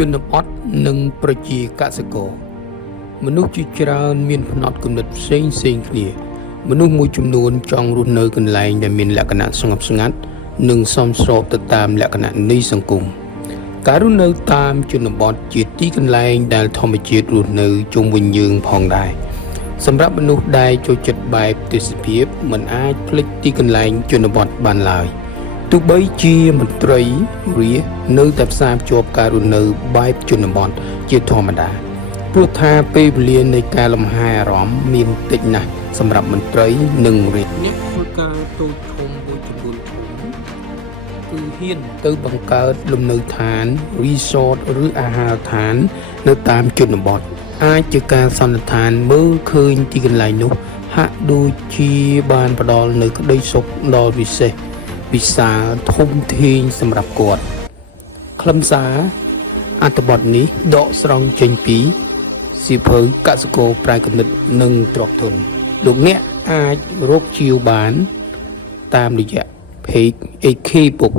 ជនបទនិងប្រជាកសិករមនុស្សជាច្រើនមានផ្នត់គំនិតផ្សេងគ្នាមនុស្សមួយចំនួនចង់រស់នៅកន្លែងដែលមានលក្ខណៈស្ងប់ស្ងាត់និងសមស្របទៅតាមលក្ខណៈនៃសង្គមការរស់នៅតាមជនបទជាទីកន្លែងដែលធម្មជាតិរស់នៅជុំវិញយើងផងដែរសម្រាប់មនុស្សដែលចូលចិត្តបែបទេសភាពមិនអាចភ្លេចទីកន្លែងជនបទបានឡើយទោះបីជាមន្ត្រីរាជនៅតែផ្សារភ្ជាប់ការរស់នៅបែបជនបទជាធម្មតាព្រោះថាពេលវេលានៃការលំហែអារម្មណ៍មានតិចណាស់សម្រាប់មន្ត្រីនិងរាជអ្នកធ្វើការតូចធំមួយចំនួនធំគឺហ៊ានទៅបង្កើតលំនៅឋាន resort ឬអាហារដ្ឋាននៅតាមជនបទអាចជាការសន្និដ្ឋានមើលឃើញទីកន្លែងនោះហាក់ដូចជាបានផ្ដល់នៅក្តីសុខដ៏វិសេសវិសាលធំធេងសម្រាប់គាត់ខ្លឹមសារអត្ថបទនេះដកស្រង់ចេញពីសៀវភៅកសិករប្រែគណិតនិងទ្រព្យធនលោកអ្នកអាចរកជាវបានតាមរយៈ page AK Book